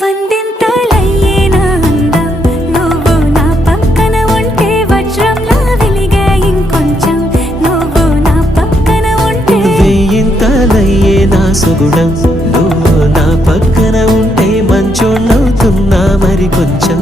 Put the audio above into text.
వందింతలయ్యేనా అందం నువ్వు నా పక్కన ఉంటే వజ్రంలా వెలిగే ఇంకొంచెం నువ్వు నా పక్కన ఉంటే వెయ్యింతలయ్యేనా సుగుణం నువ్వు నా పక్కన ఉంటే మంచోళ్ళవుతున్నా మరి కొంచెం